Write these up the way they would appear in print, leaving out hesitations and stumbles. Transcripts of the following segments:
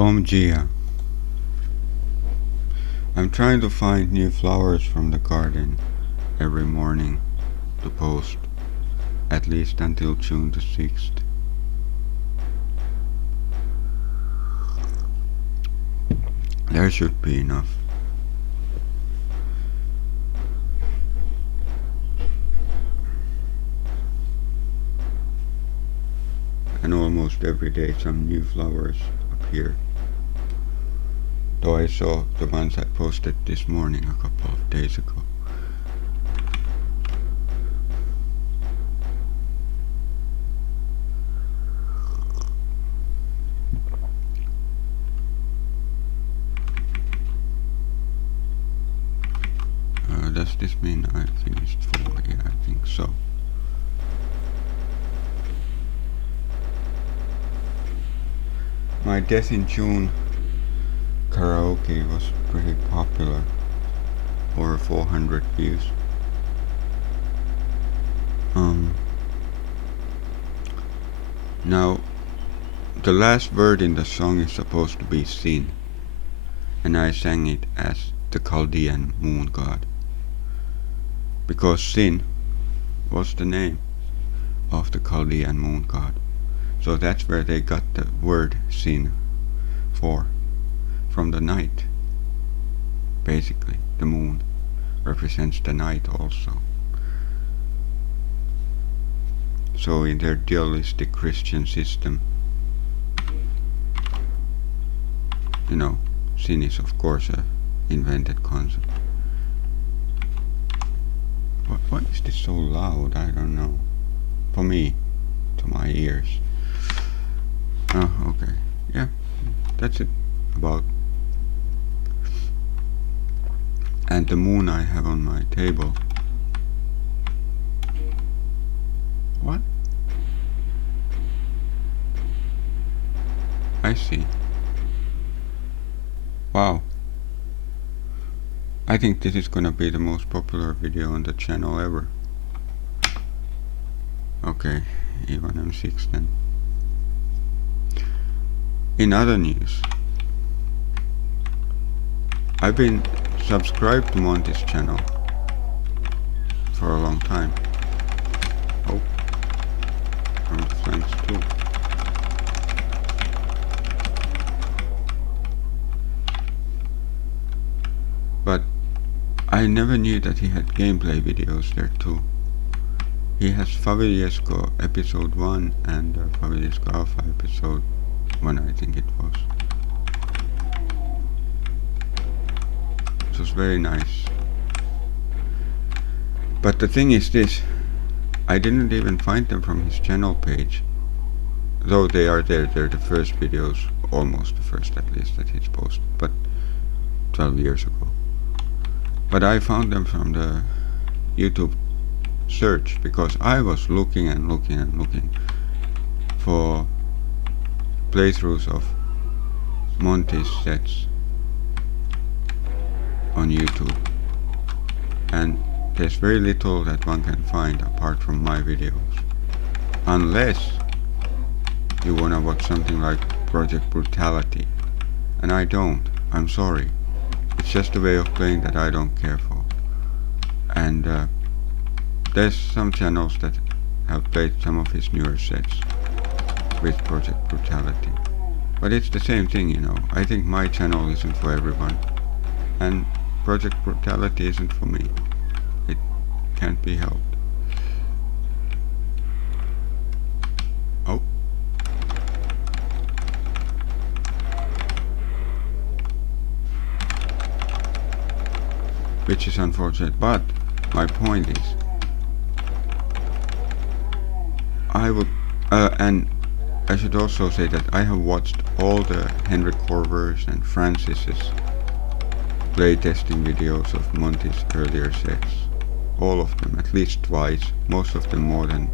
Bom dia. I'm trying to find new flowers from the garden every morning to post, at least until June the 6th. There should be enough. And almost every day some new flowers appear. Though I saw the ones I posted this morning a couple of days ago. Does this mean I finished fully? Yeah, I think so. My Death in June karaoke was pretty popular, over 400 views. Now, the last word in the song is supposed to be sin, and I sang it as the Chaldean moon god, because Sin was the name of the Chaldean moon god. So that's where they got the word sin from the night. Basically, the moon represents the night also. So in their dualistic Christian system, sin is of course a invented concept. Why is this so loud? I don't know. For me, to my ears. Oh, okay. Yeah, that's it about. And the moon I have on my table. What? I see. Wow. I think this is gonna be the most popular video on the channel ever. Okay, E1M6 then. In other news, I've been subscribed to Monty's channel for a long time. Oh, from the flanks too. But I never knew that he had gameplay videos there too. He has Favillesco episode 1 and Favillesco Alpha episode 1, I think it was. It was very nice. But the thing is this, I didn't even find them from his channel page. Though they are there, they're the first videos, almost the first at least that he's posted, but 12 years ago. But I found them from the YouTube search because I was looking and looking and looking for playthroughs of Monty's sets on YouTube, and there's very little that one can find apart from my videos, unless you wanna watch something like Project Brutality, and I don't. I'm sorry. It's just a way of playing that I don't care for. And there's some channels that have played some of his newer sets with Project Brutality. But it's the same thing, I think my channel isn't for everyone. And Project Brutality isn't for me. It can't be helped. Oh. Which is unfortunate, but my point is, I would, and I should also say that I have watched all the Henrik Korver's and Francis's playtesting videos of Monty's earlier sets. All of them, at least twice, most of them more than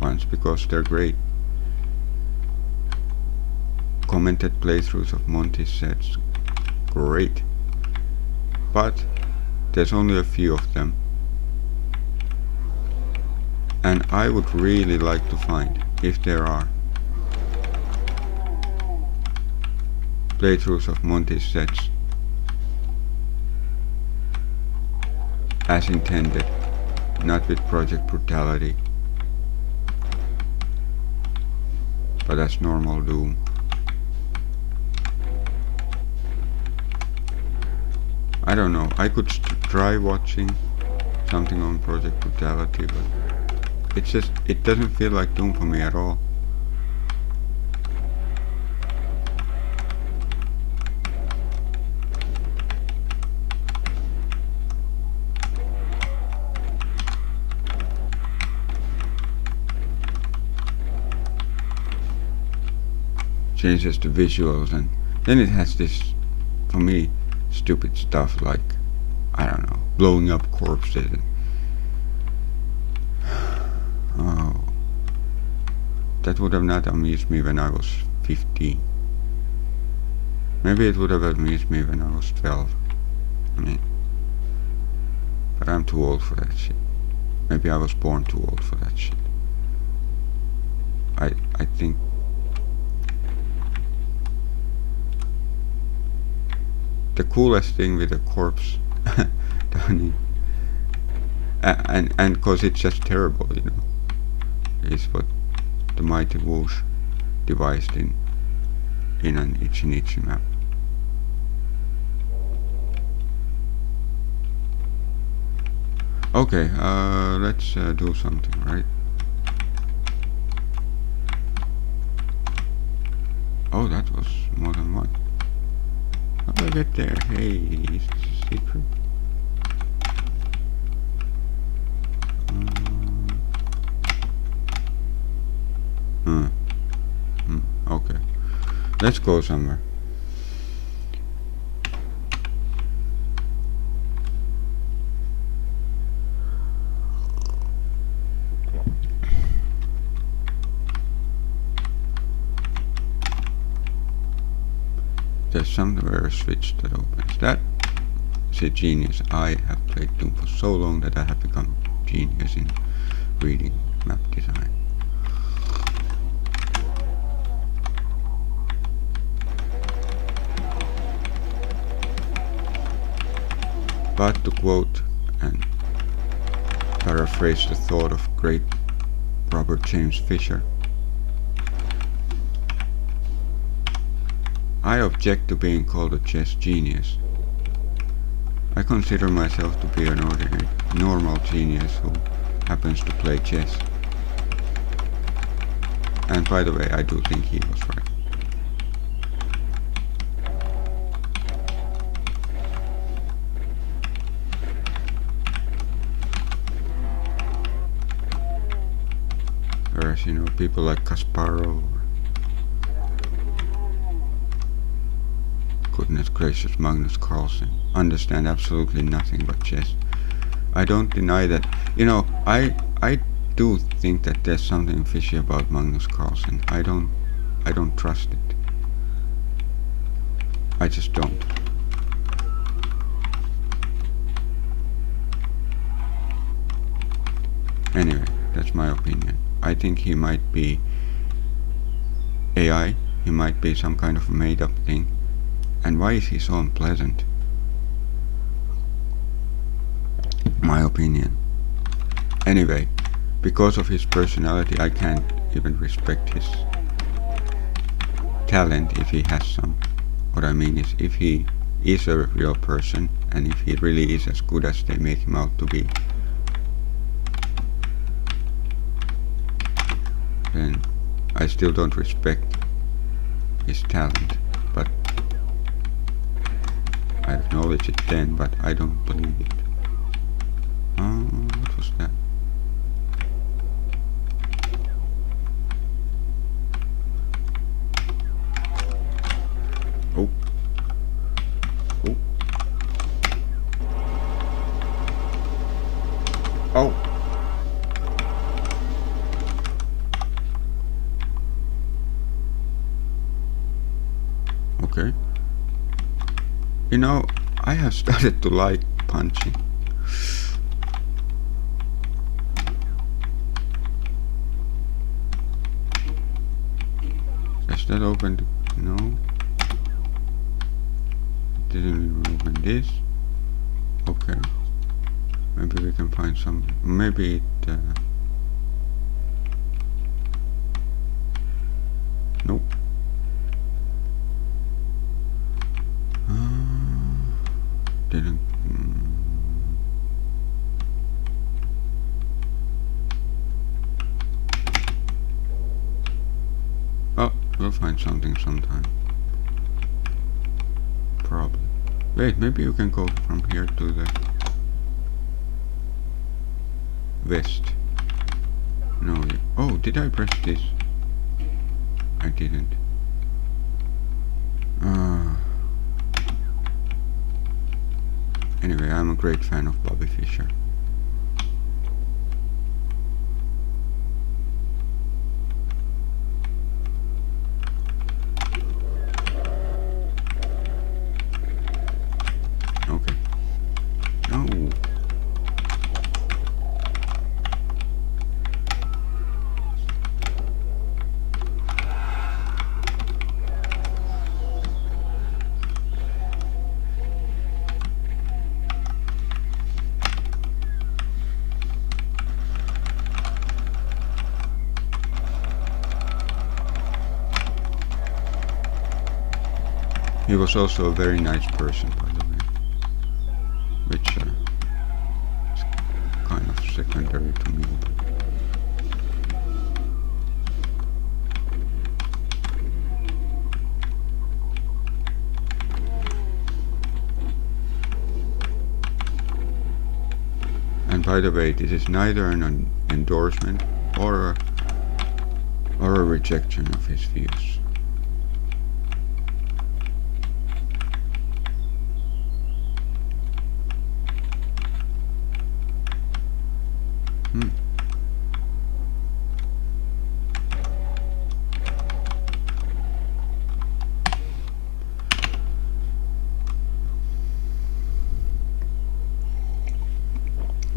once, because they're great. Commented playthroughs of Monty's sets, great. But there's only a few of them, and I would really like to find, if there are, playthroughs of Monty's sets as intended, not with Project Brutality, but as normal Doom. I don't know, I could try watching something on Project Brutality, but it doesn't feel like Doom for me at all. Changes the visuals, and then it has this, for me, stupid stuff like, I don't know, blowing up corpses. Oh, that would have not amused me when I was 15. Maybe it would have amused me when I was 12. I mean, but I'm too old for that shit. Maybe I was born too old for that shit. I think the coolest thing with a corpse Tony, and cause it's just terrible, you know, is what the mighty Whoosh devised in an itchy map. Okay, let's do something, right? Oh, that was more than one. How do I get there? Hey, is this a secret? Okay. Let's go somewhere. There's somewhere a switch that opens that. See, genius. I have played Doom for so long that I have become genius in reading map design. But to quote and paraphrase the thought of great Robert James Fisher, I object to being called a chess genius. I consider myself to be an ordinary, normal genius who happens to play chess. And by the way, I do think he was right. Whereas, you know, people like Kasparov, goodness gracious, Magnus Carlsen, understand absolutely nothing but chess. I don't deny that. You know, I do think that there's something fishy about Magnus Carlsen. I don't trust it. I just don't. Anyway, that's my opinion. I think he might be AI, he might be some kind of made up thing. And why is he so unpleasant? My opinion. Anyway, because of his personality, I can't even respect his talent if he has some. What I mean is, if he is a real person, and if he really is as good as they make him out to be, then I still don't respect his talent. But I acknowledge it then, but I don't believe it. What was that? Oh. Oh. Oh. Okay. You know, I have started to like punching. Is that open? No. didn't open this. Okay. Maybe we can find some. Maybe it. Nope. Didn't. Oh, we'll find something sometime. Probably. Wait, maybe you can go from here to the west. No. Oh, did I press this? I didn't. Anyway, I'm a great fan of Bobby Fischer. Okay. No. He was also a very nice person, by the way, which is kind of secondary to me. And by the way, this is neither an endorsement or a rejection of his views.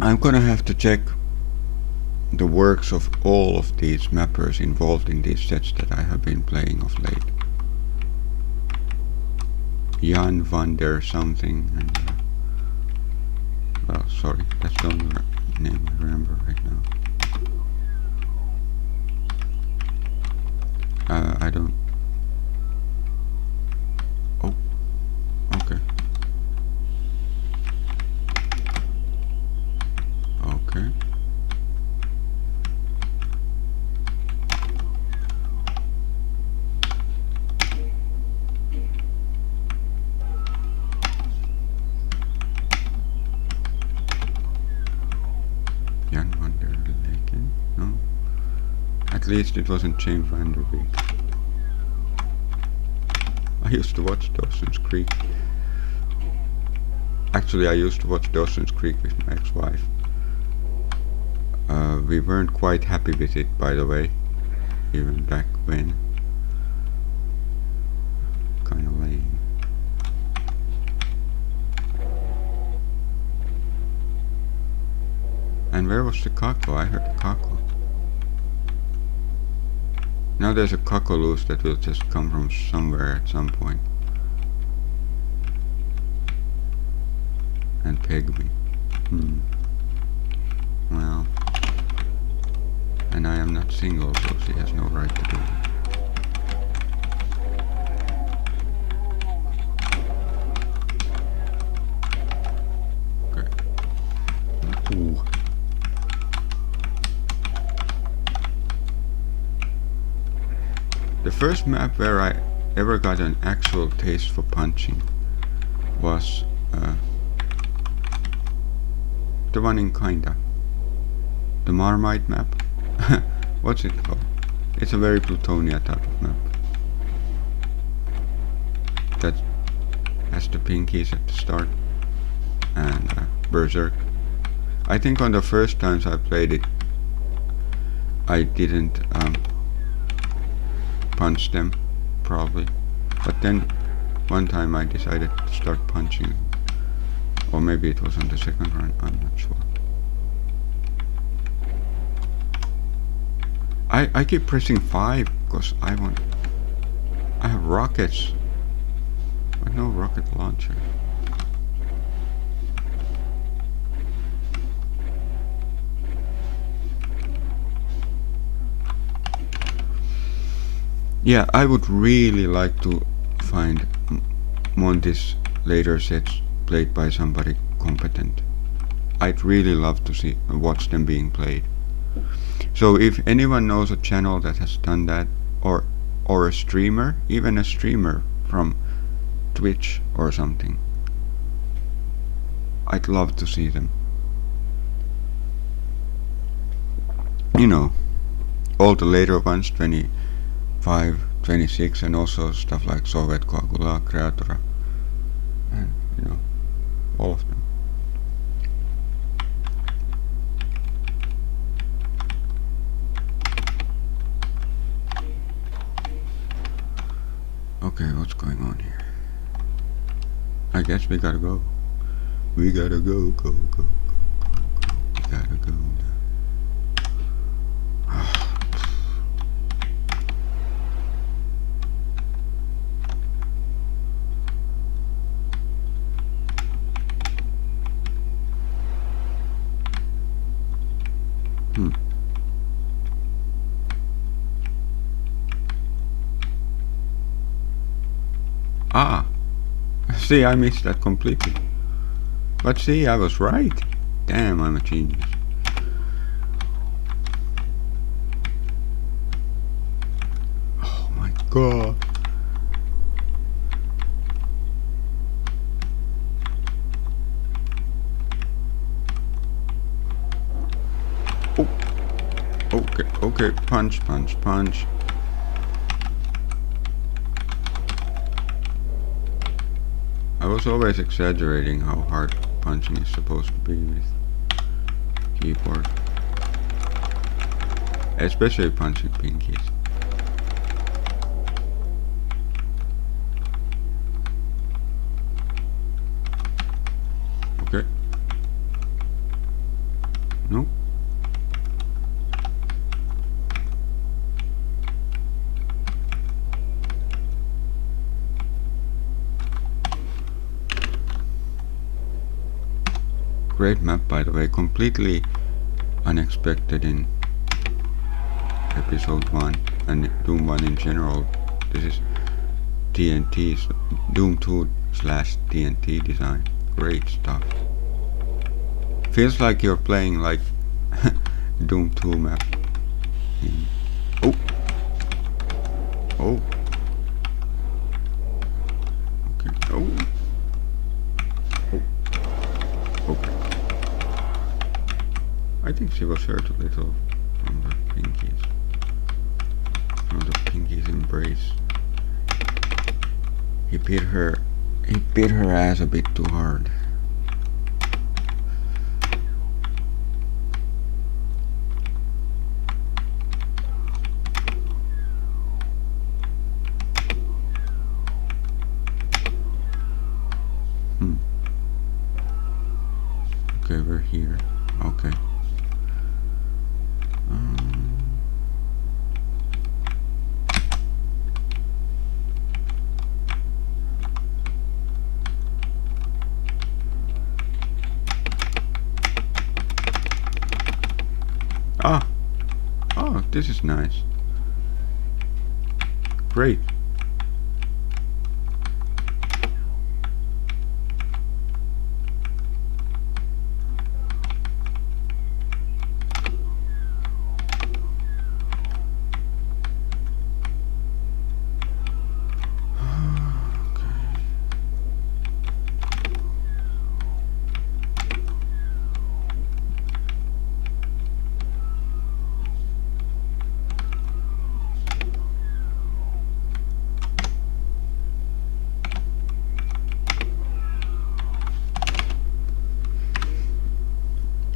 I'm gonna have to check the works of all of these mappers involved in these sets that I have been playing of late. Jan van der something and well, sorry, that's the only name I remember right now. I don't. Oh, okay. Okay. Jan van der Leken? No. At least it wasn't James van der Beek. I used to watch Dawson's Creek. Actually, I used to watch Dawson's Creek with my ex-wife. We weren't quite happy with it, by the way, even back when. Kind of lame. And where was the Kako? I heard the Kako. Now there's a Kako loose that will just come from somewhere at some point and peg me. Well, and I am not single, so she has no right to do it. Okay. Ooh. The first map where I ever got an actual taste for punching was the one in Kinda. The Marmite map. What's it called? It's a very Plutonia type of map. That has the pinkies at the start. And Berserk. I think on the first times I played it, I didn't punch them, probably. But then one time I decided to start punching. Or maybe it was on the second run, I'm not sure. I keep pressing 5 because I have rockets. But no rocket launcher. Yeah, I would really like to find Monty's later sets played by somebody competent. I'd really love to watch them being played. So if anyone knows a channel that has done that, or a streamer, even a streamer from Twitch or something, I'd love to see them. You know, all the later ones, 25, 26, and also stuff like Soviet Coagula, Creatora, and all of them. Okay, what's going on here? I guess we gotta go. We gotta go, go, go, go, go, go. We gotta go now. Ah, see, I missed that completely. But see, I was right. Damn, I'm a genius. Oh my god. Oh. Okay, okay, punch, punch, punch. I was always exaggerating how hard punching is supposed to be with keyboard. Especially punching pinkies. Okay. No. Great map, by the way, completely unexpected in episode 1 and Doom 1 in general. This is TNT's Doom 2 / TNT design. Great stuff. Feels like you're playing like Doom 2 map. Oh. Oh. Okay. Oh. Oh. Okay. I think she was hurt a little from the pinkies. From the pinkies embrace. He beat her ass a bit too hard. Okay, we're here. Okay. Oh, this is nice. Great.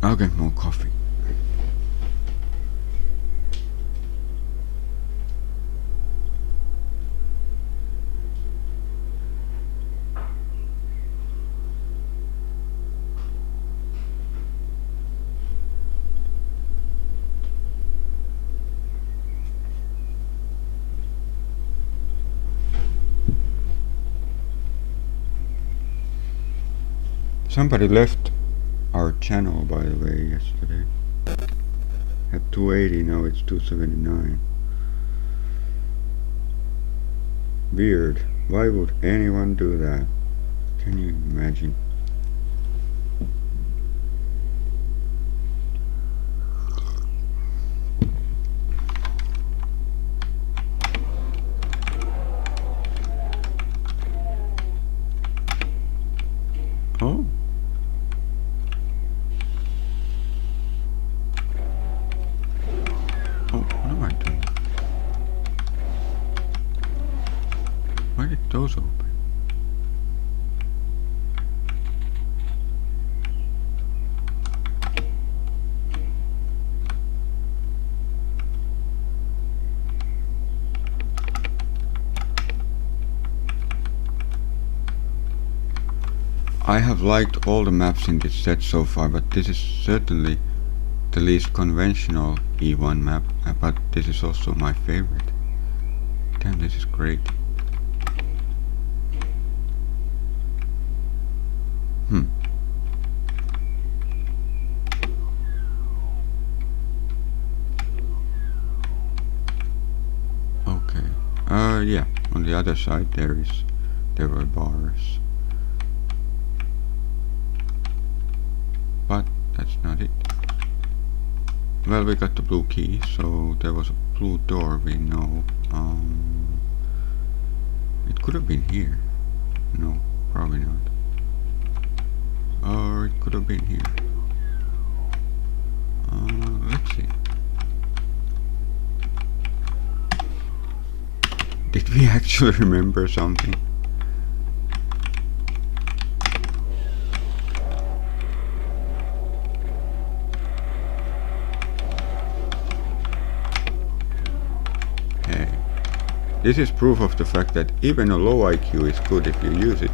I'll get more coffee. Somebody left our channel, by the way, yesterday. At 280, now it's 279. Weird. Why would anyone do that? Can you imagine? Oh. Oh, what am I doing? Why did those open? I have liked all the maps in this set so far, but this is certainly the least conventional E1 map, but this is also my favorite. Damn, this is great. Okay. Yeah, on the other side there were bars. But that's not it. Well, we got the blue key, so there was a blue door, we know. It could have been here. No, probably not. Or it could have been here. Let's see. Did we actually remember something? Hey. This is proof of the fact that even a low IQ is good if you use it.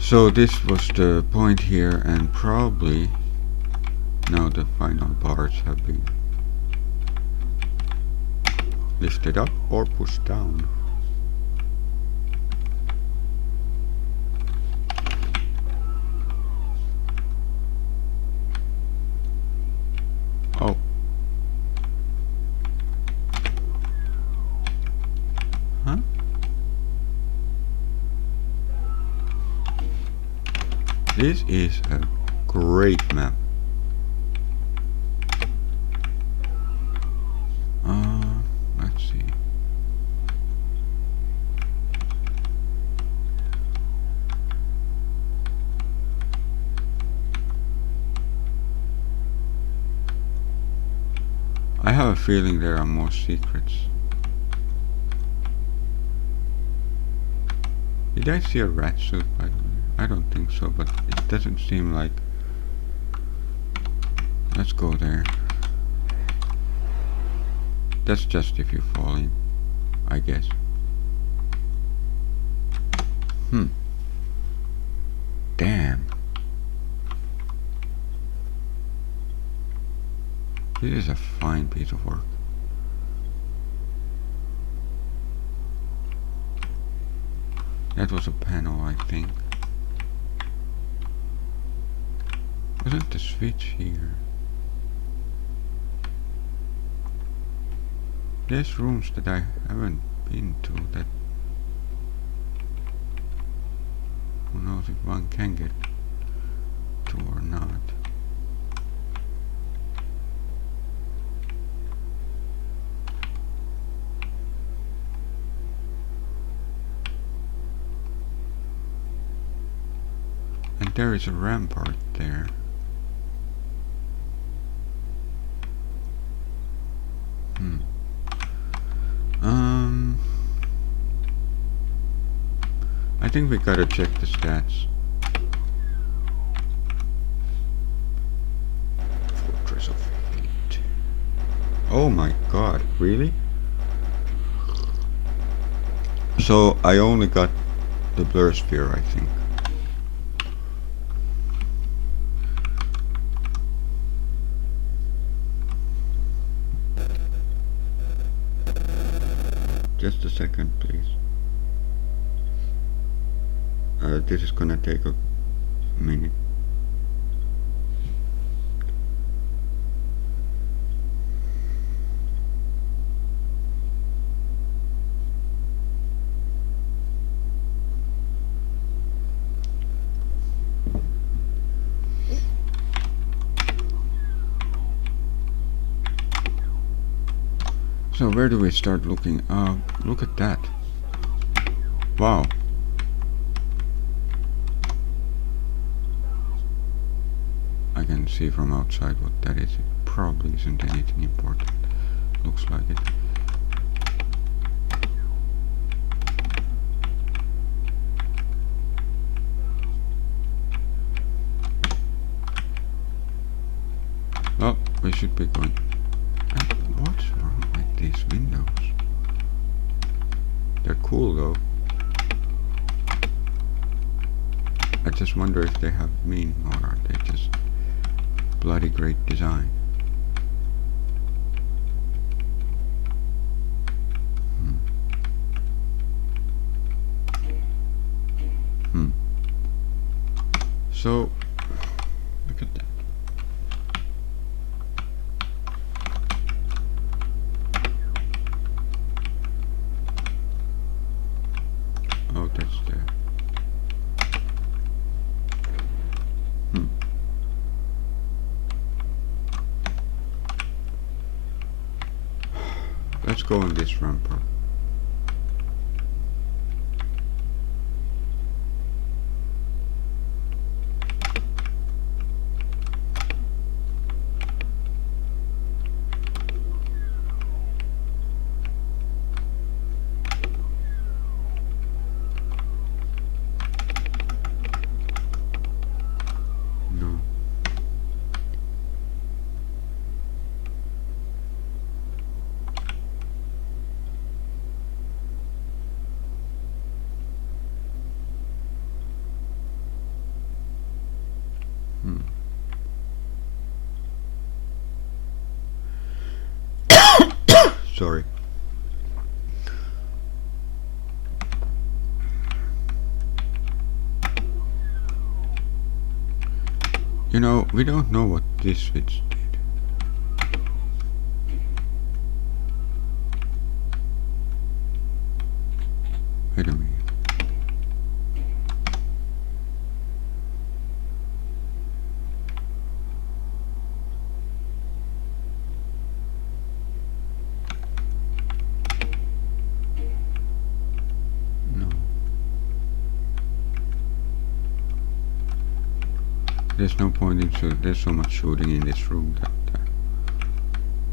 So this was the point here, and probably now the final bars have been lifted up or pushed down. Oh. Huh? This is a great map. Let's see. I have a feeling there are more secrets. Did I see a rat suit, by the way? I don't think so, but it doesn't seem like... Let's go there. That's just if you fall in, I guess. Damn. This is a fine piece of work. That was a panel, I think. Wasn't the switch here? There's rooms that I haven't been to that... Who knows if one can get to or not. And there is a rampart there. think we gotta check the stats. Fortress of Hate. Oh my god, really? So I only got the blur sphere, I think. Just a second, please. This is gonna take a minute. So where do we start looking? Look at that. Wow. I can see from outside what that is. It probably isn't anything important. Looks like it. Oh, we should be going. What's wrong with these windows? They're cool though. I just wonder if they have meaning or are they just bloody great design. So look at that. Oh, that's there. Let's go on this ramp up. No. Sorry. You know, we don't know what this switch did. Wait a minute. There's no point in there's so much shooting in this room that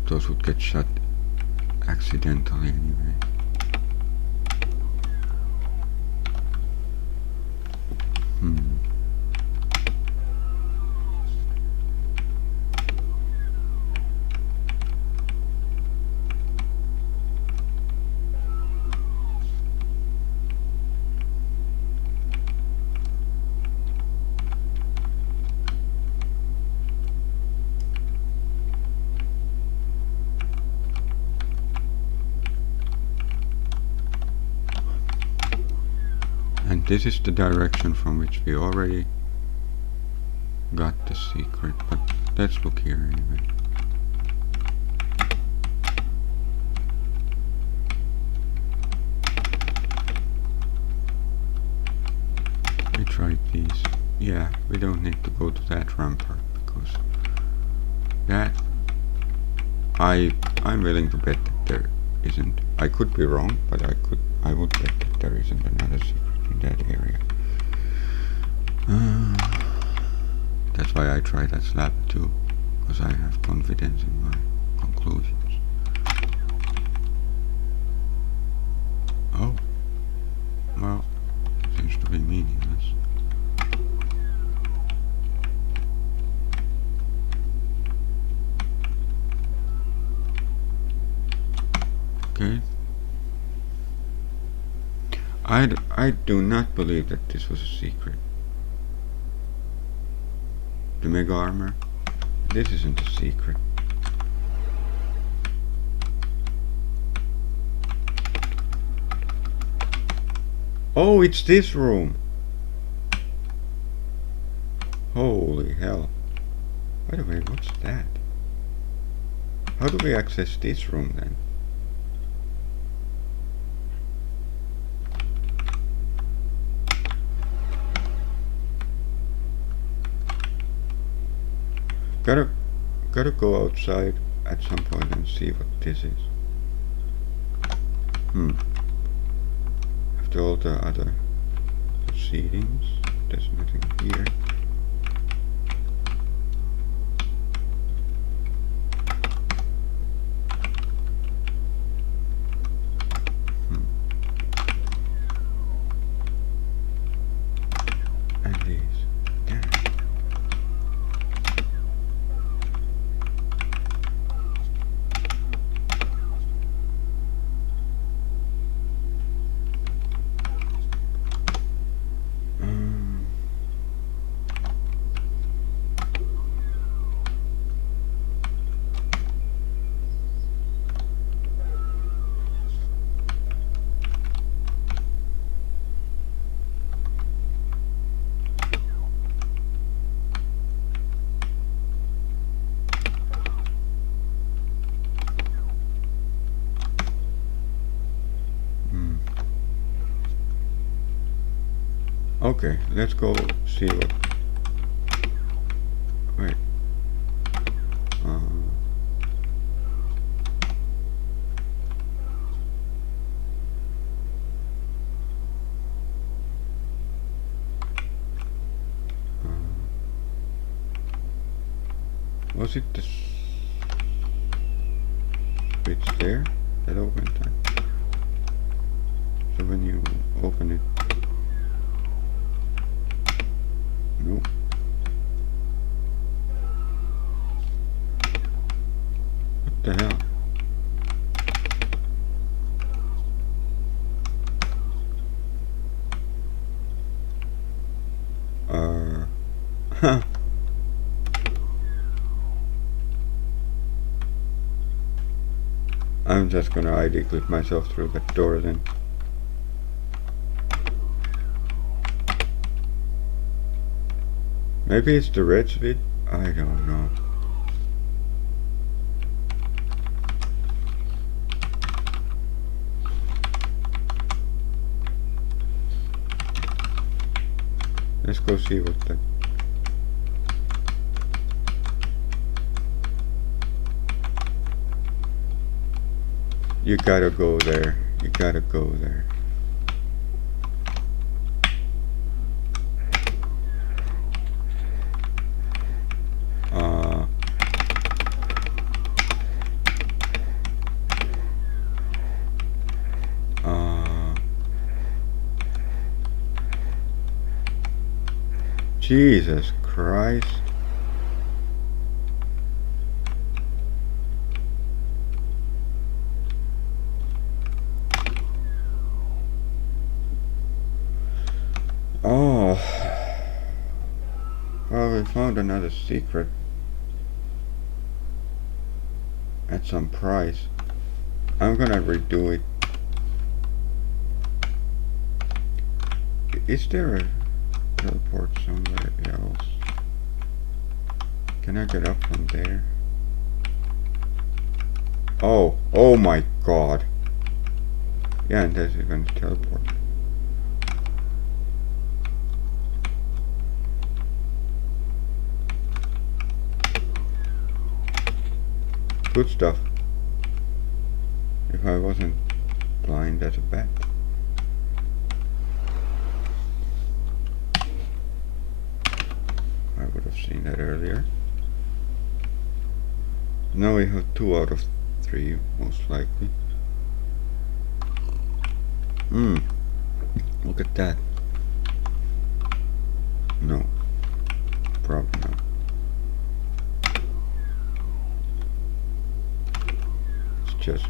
those would get shot accidentally anyway. And this is the direction from which we already got the secret, but let's look here anyway. We tried these. Yeah, we don't need to go to that rampart because that I'm willing to bet that there isn't. I could be wrong, but I would bet that there isn't another secret in that area. That's why I try that slab too, because I have confidence in my conclusions. Oh, well, seems to be Okay. I do not believe that this was a secret. The mega armor. This isn't a secret. Oh, it's this room. Holy hell. By the way, what's that? How do we access this room then? Gotta go outside at some point and see what this is. After all the other proceedings, there's nothing here. And these. Damn. Okay, let's go see what. Wait. Was it the switch there that opened that? So when you open it. Nope. What the hell? Huh. I'm just gonna ID clip myself through that door then. Maybe it's the red switch? I don't know. Let's go see what the... You gotta go there. You gotta go there. Jesus Christ. Oh. Well, we found another secret. At some price. I'm gonna redo it. Is there a teleport somewhere else? Can I get up from there? Oh my god. Yeah, and there's even a teleport. Good stuff. If I wasn't blind as a bat. I would have seen that earlier. Now we have 2 out of 3, most likely. Look at that. No. Probably not. It's just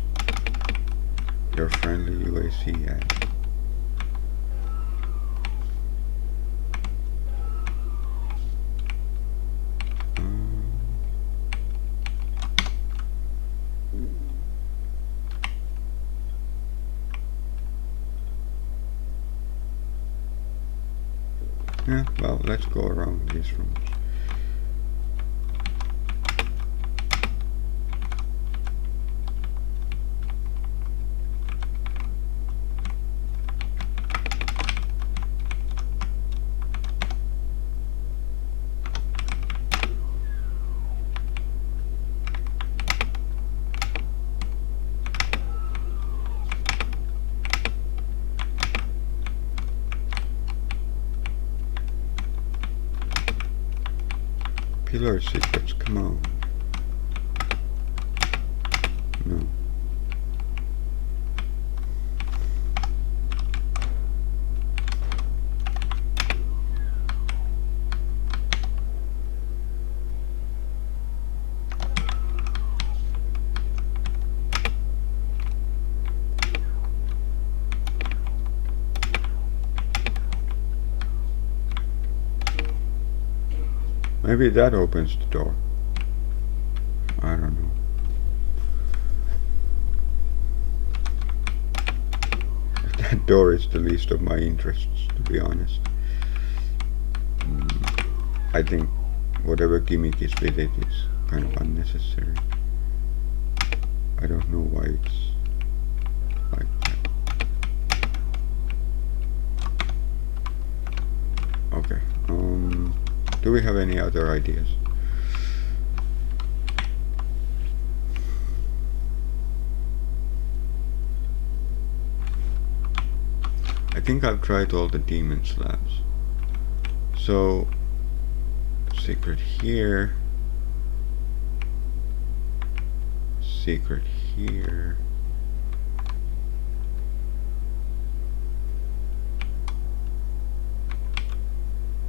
Your friendly UAC ad. Yeah, well, let's go around these rooms. Pillar secrets, come on. No. Maybe that opens the door. I don't know. That door is the least of my interests, to be honest. I think whatever gimmick is with it is kind of unnecessary. I don't know why it's like that. Okay. Do we have any other ideas? I think I've tried all the demon slabs. So, secret here. Secret here.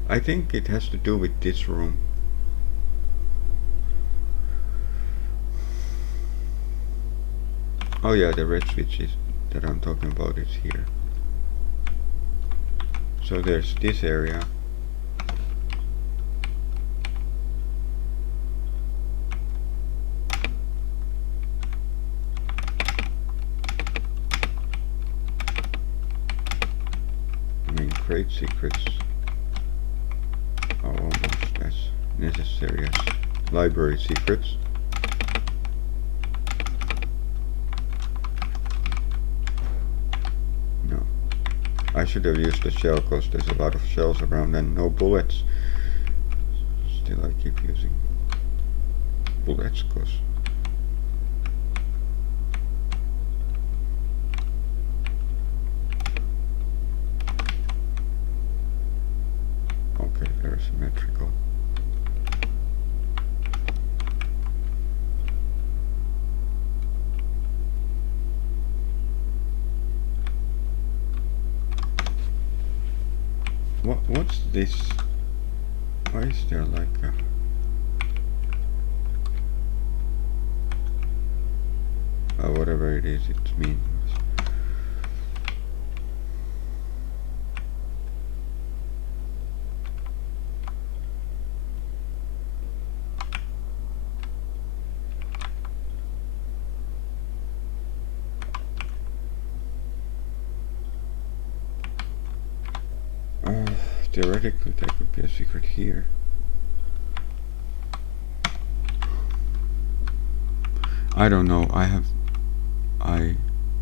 I think it has to do with this room. Oh yeah, the red switches that I'm talking about is here. So there's this area. I mean, crate secrets are almost as necessary as library secrets. No. I should have used the shell because there's a lot of shells around and no bullets. Still I keep using bullets because okay, they're symmetrical. What's this? Why is there like a whatever it is, it's meaningless. Theoretically, there could be a secret here. I don't know. I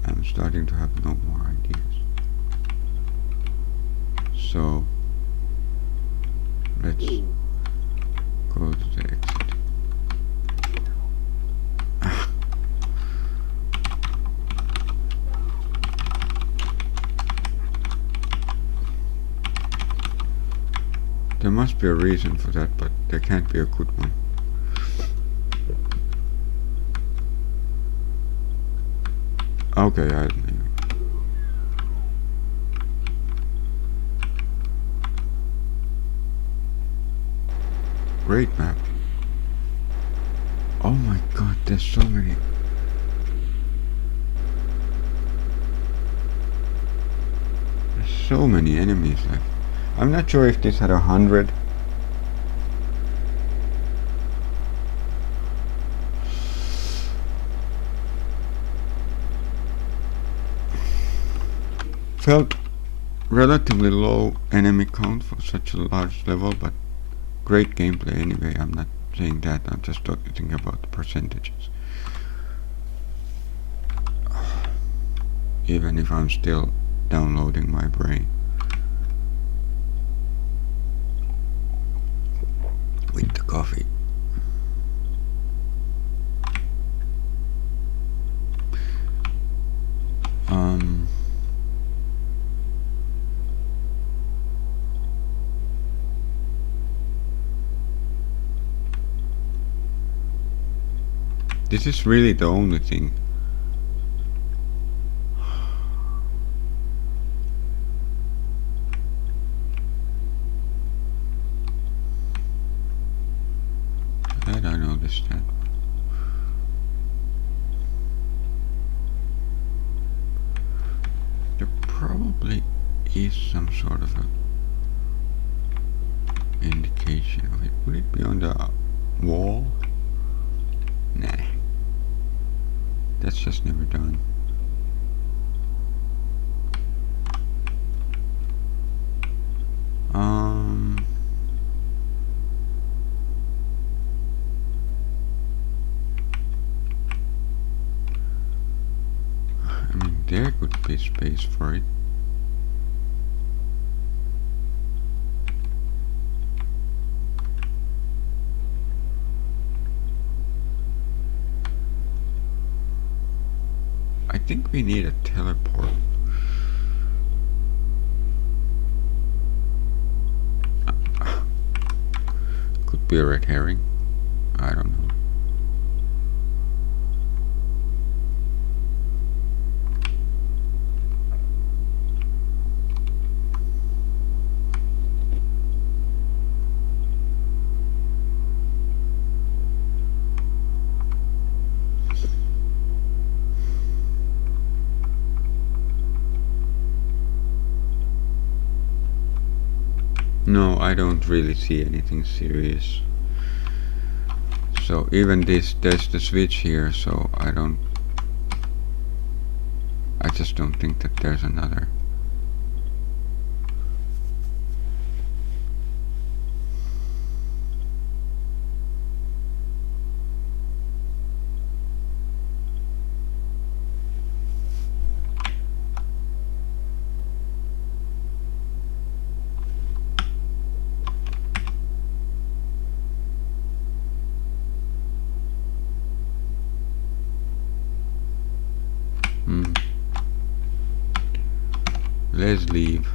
am starting to have no more ideas. So let's go to the exit. There must be a reason for that, but there can't be a good one. Okay, great map. Oh my god, there's so many. so many enemies left. I'm not sure if this had 100. Felt relatively low enemy count for such a large level, but great gameplay anyway. I'm not saying that, I'm just talking about the percentages. Even if I'm still downloading my brain with the coffee. This is really the only thing. That I noticed that. There probably is some sort of a indication of it. Would it be on the wall? Nah. That's just never done. I mean, there could be space for it. I think we need a teleport. Could be a red herring. I don't know. No, I don't really see anything serious. So even this, there's the switch here, so I just don't think that there's another. Let's leave.